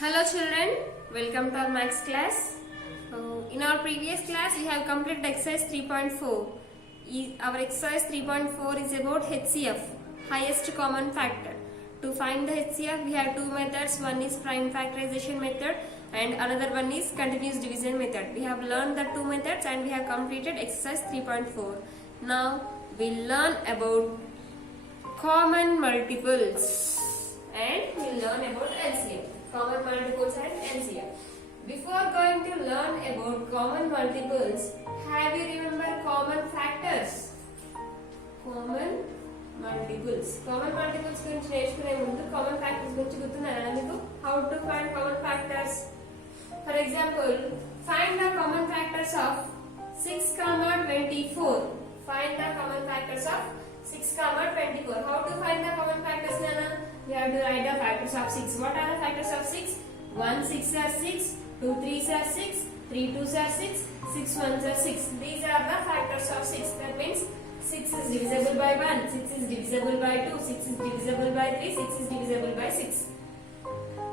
Hello children, welcome to our maths class. In our previous class we have completed exercise 3.4. Our exercise 3.4 is about HCF, highest common factor. To find the HCF we have two methods, one is prime factorization method and another one is continuous division method. We have learned the two methods and we have completed exercise 3.4. Now we will learn about common multiples and we will learn about LCM. Common multiples and LCM. Before going to learn about common multiples, have you remember common factors? Common multiples. Common multiples గురించి నేర్చుకునే ముందు common factors గురించి గుర్తున్నారా మీకు? How to find common factors? For example, find the common factors of 6, 24. Find the common factors of 6, 24. How to find the common factors, Nana? We have to write the factors of 6. What are the factors of 6? 1 6 are 6, 2 3s are 6, 3 2s are 6, 6 1s are 6. These are the factors of 6. That means 6 is divisible by 1, 6 is divisible by 2, 6 is divisible by 3, 6 is divisible by 6.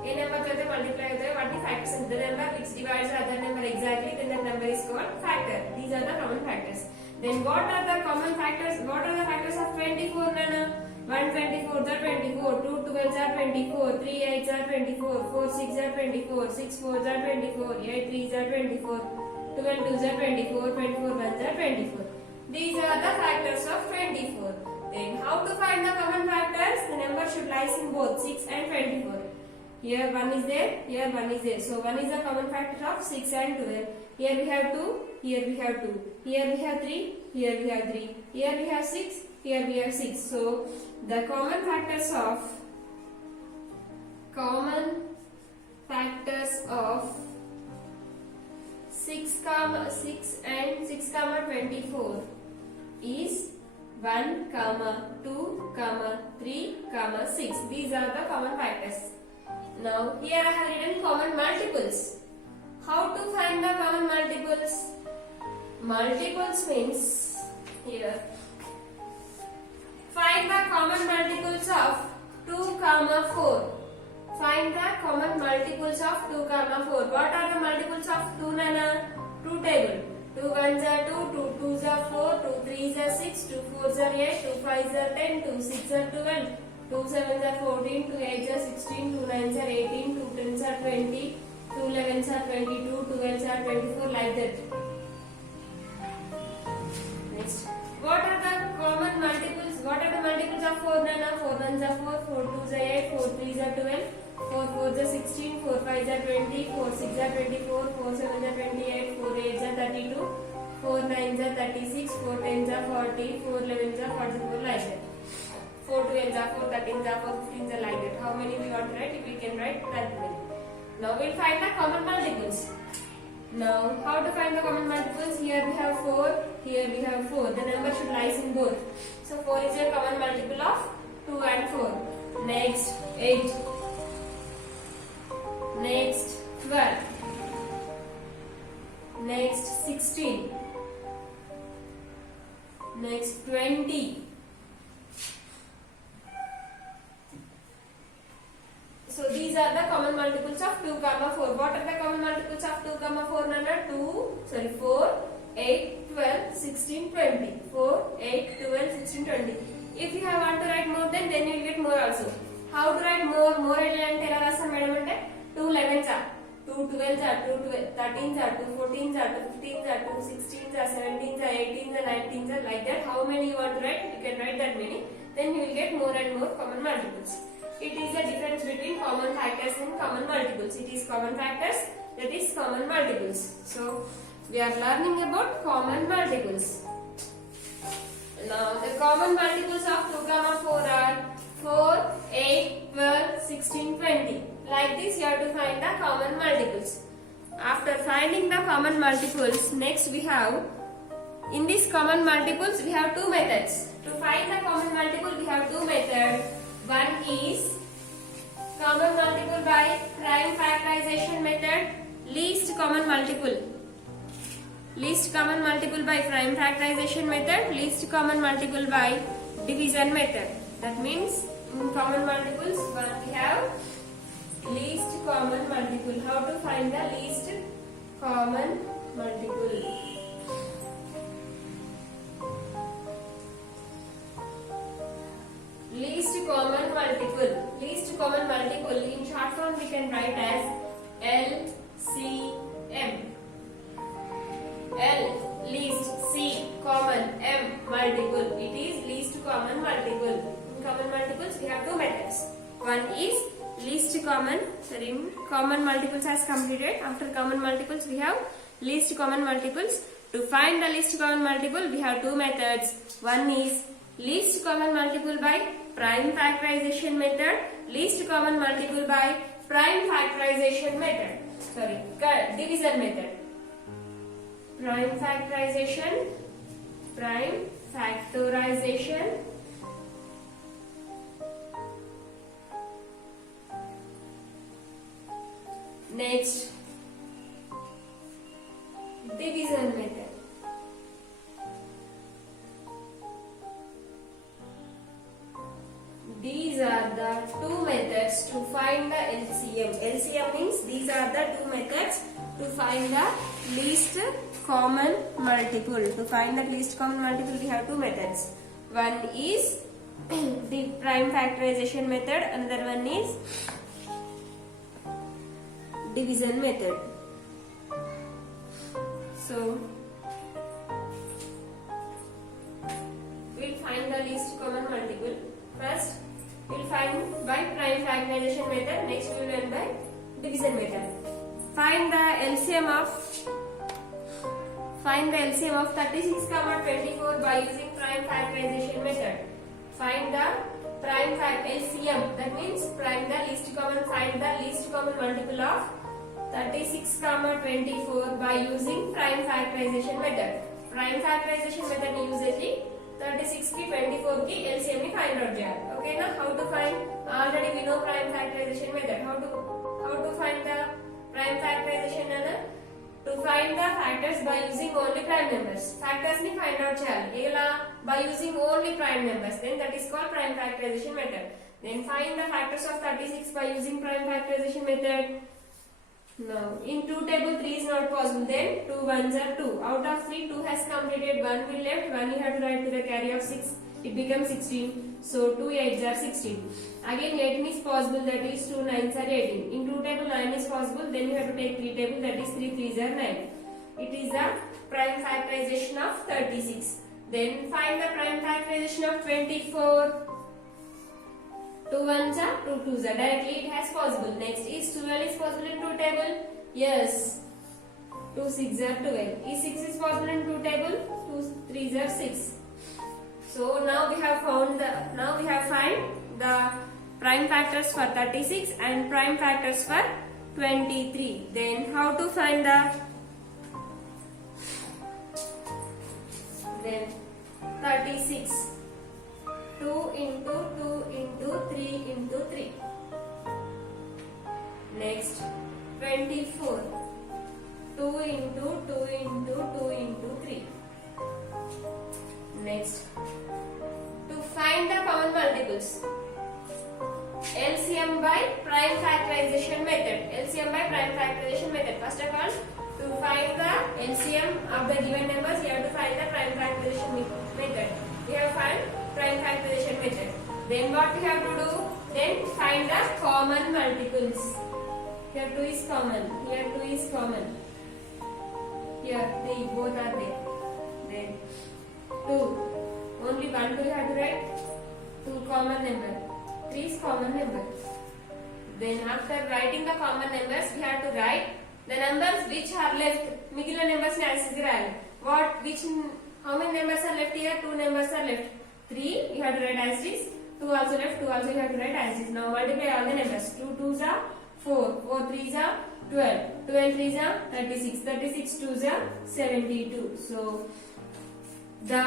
A number to multiply with what the factors in the number which divides the other number exactly, then that number is called factor. These are the common factors. Then what are the common factors? What are the factors of 24, Nana? 1 24 are 24, 2 12 are 24, 3 8 are 24, 4 6 are 24, 6 4 are 24, 8 3 are 24, 12 2 are 24, 24 1 are 24. These are the factors of 24. Then how to find the common factors? The number should lie in both 6 and 24. Here 1 is there, here 1 is there. So 1 is the common factor of 6 and 12. Here we have 2, here we have 2. Here we have 3, here we have 3. Here we have 6, here we have 6. So the common factors of 6 and 6 24 is 1, 2, 3, 6. These are the common factors. Now here I have written common multiples. How to find the common multiples? Multiples means here find the common multiples of 2, 4. Find the common multiples of 2, 4. What are the multiples of 2, Nana? 2 table. 2 1s are 2, 2 2s are 4, 2 3s are 6, 2 4s are 8, 2 5s are 10, 2 6s are 12, 2 7s are 14, 2 8s are 16, 2 9s are 18, 2 10s are 20, 2 11s are 22, 2 12s are 24, like that. Next. What are the common multiples? What are the multiples of 4, Nana? 4 1s are 4, 4 2s are 8, 4 3s are 12, 4 4s are 16, 4 5s are 20, 4 6s are 24, 4 7s are 28, 4 8s are 32, 4 9s are 36, 4 10s are 40, 4 11s are 44, like that. 4 12s are 4, 13s are 4, 15s are like that. How many we want to write? If we can write that many. Now we'll find the common multiples. Now how to find the common multiples? Here we have 4, here we have 4. The number should lie in both. So 4 is a common multiple of 2 and 4. Next 8. Next 12. Next 16. Next 20. So these are the common multiples of 2, 4. What are the common multiples of 2, 4, Nana? 4, 8, 12, 16, 20. 4, 8, 12, 16, 20. If you have want to write more then you will get more also. How to write more? More ante ela rasam madam ante 2 11s are 2 12s are 2 13s are 2 14s are 2 15s are 2 16s are 17s are 18s are 19s are, like that. How many you want to write? You can write that many. Then you will get more and more common multiples. It is the difference between common factors and common multiples. It is common factors, that is common multiples. So we are learning about common multiples. Now the common multiples of 2, 4 are 4, 8, 12, 16, 20. Like this you have to find the common multiples. After finding the common multiples, next we have, in these common multiples we have two methods. To find the common multiple we have two methods. One is common multiple by prime factorization method, least common multiple. Least common multiple by prime factorization method, least common multiple by division method. That means in common multiples, we have least common multiple. How to find the least common multiple? Least common multiple. Least common multiple in short form we can write as LCM. L least, C common, M multiple. It is least common multiple. In common multiples we have two methods. One is least common. Sorry, common multiples has completed. After common multiples we have least common multiples. To find the least common multiple we have two methods. One is least common multiple by prime factorization method. Least common multiple by prime factorization method. Sorry, division method. Prime factorization, prime factorization, next division method. These are the two methods to find the LCM. LCM means these are the two methods to find the least common multiple. To find the least common multiple we have two methods. One is the prime factorization method, another one is division method. So we'll find the least common multiple. First we'll find by prime factorization method, next we will learn by division method. Find the LCM of 36, 24 by using prime factorization method. Find the prime LCM, that means find the least common multiple of 36, 24 by using prime factorization method. Prime factorization method usually 36 की 24 की LCM ni find out చేయాలి. Okay na? How to find? Already we know prime factorization method. How to find the prime factorization ana? To find the factors by using only prime numbers. Factors ni find out చేయాలి. ఎలా? By using only prime numbers. Then that is called prime factorization method. Then find the factors of 36 by using prime factorization method. Now, in 2 table 3 is not possible. Then 2 ones are 2. Out of 3, 2 has completed. 1 will left. 1 you have to write to the carry of 6. It becomes 16. So 2 8s are 16. Again 18 is possible. That is 2 9s are 18. In 2 table 9 is possible. Then you have to take 3 table. That is 3 3s are 9. It is the prime factorization of 36. Then find the prime factorization of 24. 2 ones are 2 2s are. Directly it has possible. Next is 12 is possible in 2 table. Yes. 2 6 are 12. Is 6 is possible in 2 table. 2 3s are 6. So now we have find the prime factors for 36 and prime factors for 23. Then how to find the 36. 2 into 2 into 3 into 3. Next 24. 2 into 2 into 2 into 3. Next, to find the common multiples, LCM by prime factorization method. LCM by prime factorization method. First of all, to find the LCM of the given numbers, you have to find the prime factorization method. We have find prime factorization method. Then what we have to do? Then find the common multiples. Here 2 is common. Here 2 is common. Here 3 both are there. Then 2. Only 1 2 you have to write. 2 common number. 3 is common number. Then after writing the common numbers, we have to write the numbers which are left. Migila numbers ni as is. How many numbers are left here? 2 numbers are left. 3 you have to write as is. 2 also left. 2 also you have to write as is. Now multiply all the numbers. 2 2s are 4. 4 3s are 12. 12 3s are 36. 36 2s are 72. So the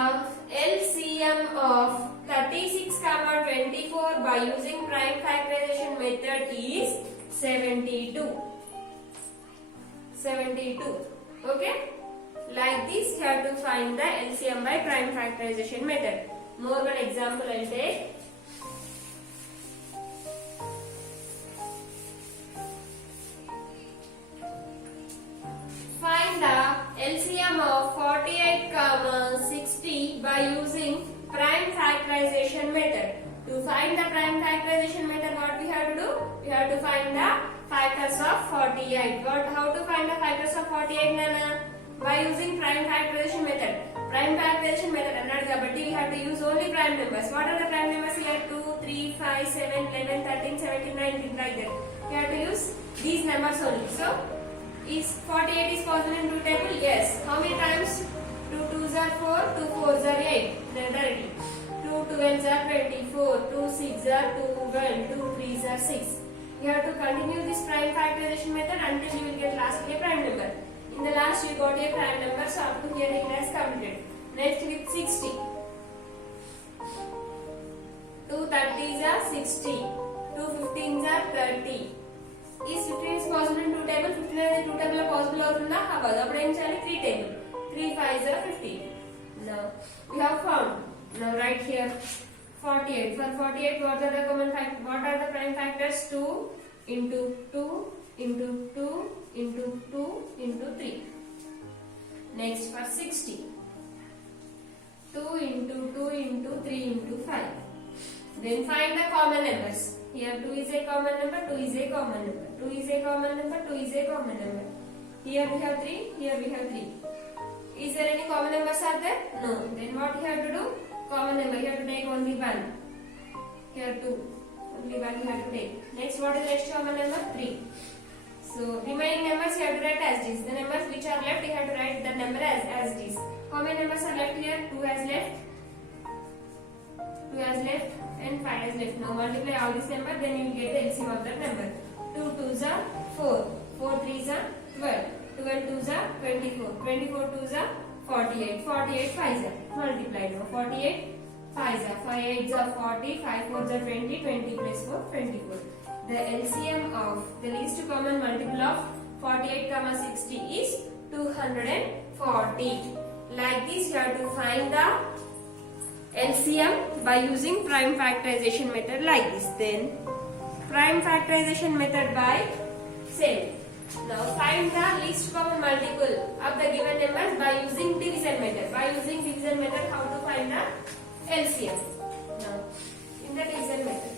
LCM of 36, 24 by using prime factorization method is 72. 72. Okay? Like this, you have to find the LCM by prime factorization method. More one example I'll take. by using prime factorization method. To find the prime factorization method, what we have to do? We have to find the factors of 48. How to find the factors of 48, Nana? By using prime factorization method. Prime factorization method అన్నాడు కాబట్టి we have to use only prime numbers. What are the prime numbers here? 2, 3, 5, 7, 11, 13, 17, 19, like that. We have to use these numbers only. So, is 48 is possible in two table? Yes. How many times? 2 2s are 4, 2 4s are 8. Directly. 2 12s are 24, 2 6s are 12, 2 3s are 6. You have to continue this prime factorization method until you will get lastly a prime number. In the last you got a prime number, so up to here it has completed. Next with 60. 2 30s are 60, 2 15s are 30. Is 15 is possible in two table? 15 అనేది two table లో possible అవుతుందా? అవ్వదు. అప్పుడు ఏం చేయాలి? 3 table. 3 5s are 15. Now we have found. Now write here 48. For 48, what are the common factors? What are the prime factors? 2 into 2 into 2 into 2 into 3. Next for 60. 2 into 2 into 3 into 5. Then find the common numbers. Here 2 is a common number, 2 is a common number, 2 is a common number, 2 is a common number. Here we have 3, here we have 3. Is there any common numbers are there? No. Then what you have to do? Common number, you have to take only 1. Here 2. Only 1 you have to take. Next, what is the next common number? 3. So, remaining numbers you have to write as this. The numbers which are left, you have to write the number as this. How many numbers are left here? 2 has left. 2 has left and 5 has left. Now multiply all this number, then you will get the LCM of that number. 2 2s are 4, 4 3s are 12, 12 2s are 24, 24 2s are 48, 48 5s are multiplied. Now 48 5s are 5 8s are 40, 5 4s are 20, 20 plus 4 24. The LCM of the least common multiple of 48 comma 60 is 240. Like this, you have to find the LCM by using prime factorization method like this. Then prime factorization method by same. Now find the least common multiple of the given numbers by using division method. By using division method, how to find the LCM? Now in the division method.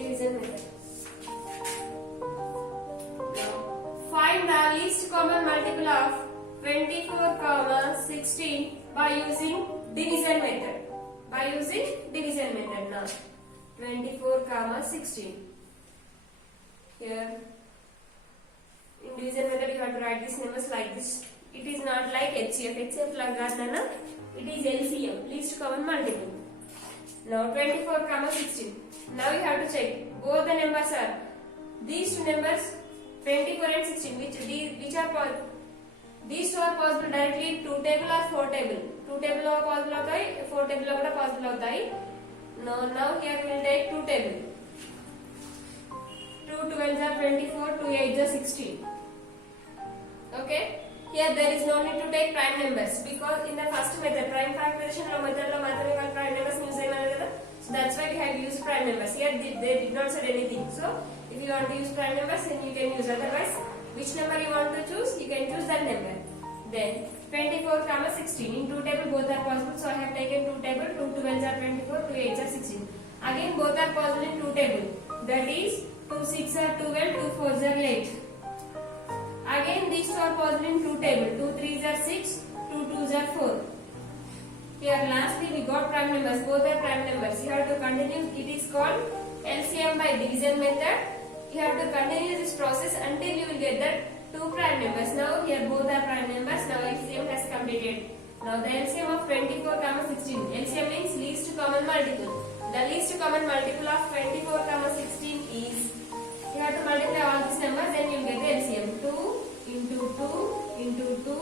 Division method. Now, find the least common multiple of 24 comma 16 by using division method. By using division method now. 24 comma 16. Here in division method you have to write these numbers like this. It is not like HCF. HCF like that, Nana. It is LCM, least common multiple. Now 24 comma 16. Now you have to check both the numbers are these two numbers 24 and 16 which are these two are possible directly 2 table or 4 table. 2 table lo possible avutayi, 4 table lo kuda possible avutayi. Now here we will take 2 table. 2 12s are 24, 2 8s are 16. Okay. Here there is no need to take prime numbers because in the first method prime factorization method lo matrame మనం prime numbers use చేయమన్నారు కదా. So that's why we have used prime numbers. Here they did not say anything. So if you want to use prime numbers, then you can use. Otherwise, which number you want to choose, you can choose that number. Then 24 comma 16 in 2 table both are possible. So I have taken 2 table. 2 12s are 24, 2 8s are 16. Again both are possible in 2 table. That is 2 6 are 12, 2 4s are 8. Again these two are possible in 2 table. 2 3s are 6, 2 2s are 4. Here lastly we got prime numbers. Both are prime numbers. You have to continue. It is called LCM by division method. You have to continue this process until you will get the 2 prime numbers. Now here both are prime numbers. Now LCM has completed. Now the LCM of 24 comma 16. LCM means least common multiple. The least common multiple of 24 comma 16 is, you have to multiply all these numbers, then you will get the LCM. 2 into 2 into 2,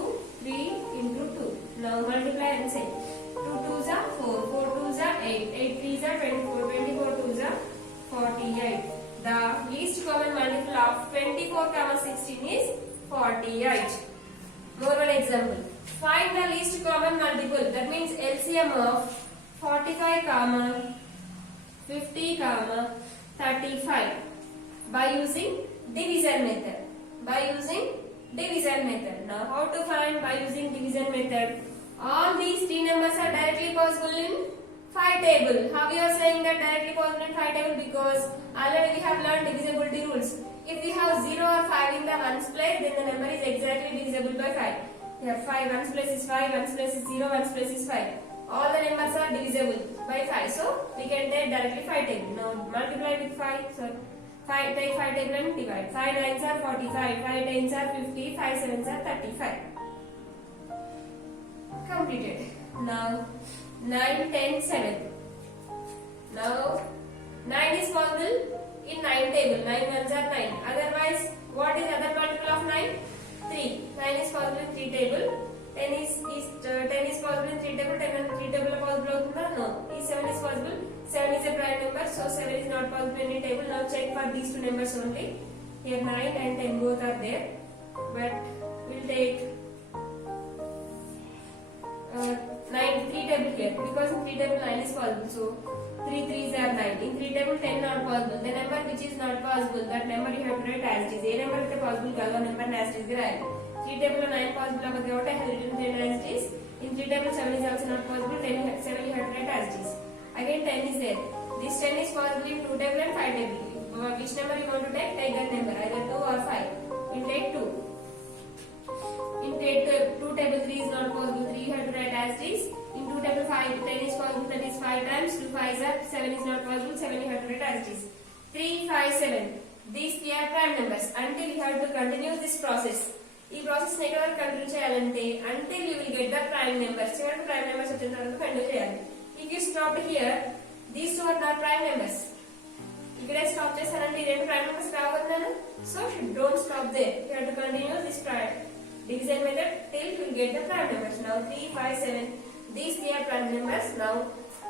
3 into 2. Now multiply and say 2 2s are 4, 4 2s are 8, 8 3s are 24, 24 2s are 48. The least common multiple of 24 comma 16 is 48. More one example. Find the least common multiple. That means LCM of 45 comma 50 comma 35 by using division method. By using division method. Now how to find by using division method? All these three numbers are directly possible in phi table. How we are saying that directly possible in phi table? Because already we have learned divisibility rules. If we have 0 or 5 in the ones place, then the number is exactly divisible by 5. Here 5, ones place is 5, ones place is 0, ones place is 5. All the numbers are divisible by 5. So we can take directly phi table. Now multiply with 5. So 5, take phi table and divide. 5 9s are 45, 5 10s are 50, 5 7s are 35. Completed. Now 9, 10, 7. Now 9 is possible in 9 table. 9 ones are 9. Otherwise, what is other multiple of 9? 3. 9 is possible in 3 table. 10 is possible in 3 table. 10 and 3 table are possible. No. 7 is possible. 7 is a prime number, so 7 is not possible in any table. Now check for these two numbers only. Here 9 and 10 both are there, but we'll take 3 table here, because in 3 table 9 is possible. So 3 3s are 9. In 3 table 10 not possible. The number which is not possible, that number you have to write as it is. A number is possible, galva number as it is right. 3 table 9 possible avadi I have written 10 as it is. In 3 table 7 is also not possible. 7 you have to write as it is. Again 10 is there. This 10 is possible in 2 table and 5 table. Which number you want to take? Take that number, either 2 or 5. We'll take 2. In 2 table 3 is not possible. 3 you have to write as it is. In 2 table 5, 10 is possible, that is 5 times. 2 5s are 7 is not possible. 7 you have to write as it is. 3, 5, 7. These three are prime numbers. Until you have to continue this process. ఈ process ని ఎక్కడ వరకు continue చేయాలంటే until you will get the prime numbers. చివరికి prime numbers వచ్చేంత వరకు continue చేయాలి. If you stop here, these two are not prime numbers. ఇక్కడే స్టాప్ చేశారంటే ఈ రెండు prime numbers రావు కదా. So don't stop there. You have to continue this division method till you get the prime numbers. Now 3, 5, 7. These three are prime numbers. Now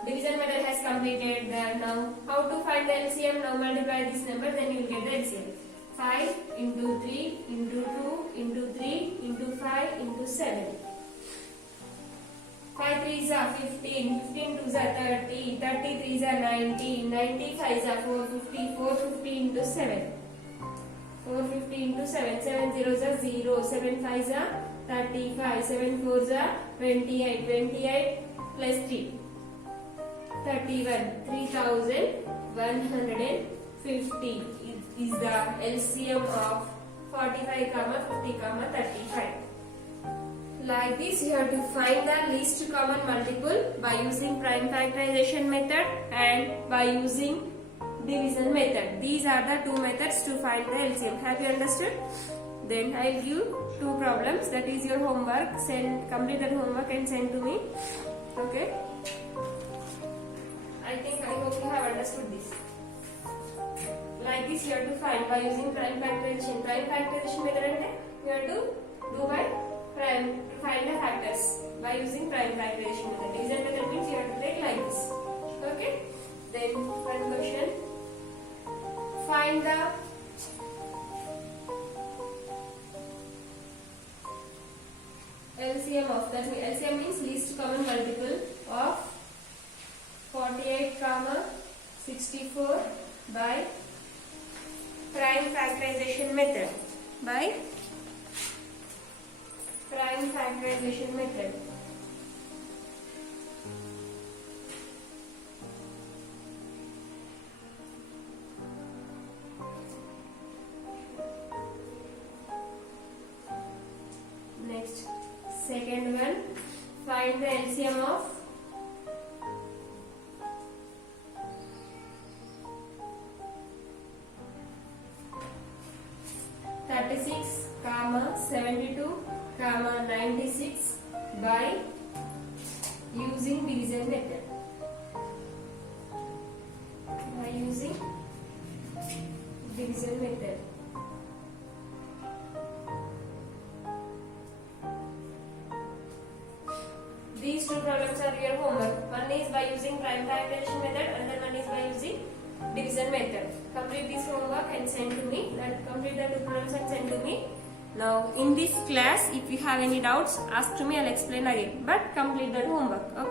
division method has completed. Now how to find the LCM? Now multiply this number, then you will get the LCM. 5 into 3 into 2 into 3 into 5 into 7. 5 3s are 15, 15 2s are 30, 30 3s are 90, 90 5s are 450, 450 into 7. 450 into 7, 7 zeros are 0, 7 5s are 35, 7 4s are 28, 28 plus 3. 31, 3150 is the LCM of 45, 50, 35. Like this, you have to find the least common multiple by using prime factorization method and by using division method. These are the two methods to find the LCM. Have you understood? Then I will give two problems. That is your homework. Complete that homework and send to me. Okay? I hope you have understood this. Like this, you have to find by using prime factorization. Prime factorization method ante you have to do by prime to find the factors by using prime factorization method. Division method means you have to take like this. Okay? Then one question. Find the LCM of, that means LCM means least common multiple of 48, 64 by prime factorization method. By prime factorization method. Next, second one, find the LCM of 36, 72, 96 by using division method. By using division method. These two problems are your homework. One is by using prime factorization method, another one is by using division method. Complete this homework and send to me. Complete the two problems and send to me. Now in this class, if you have any doubts, ask to me. I'll explain again. But complete that homework. Okay.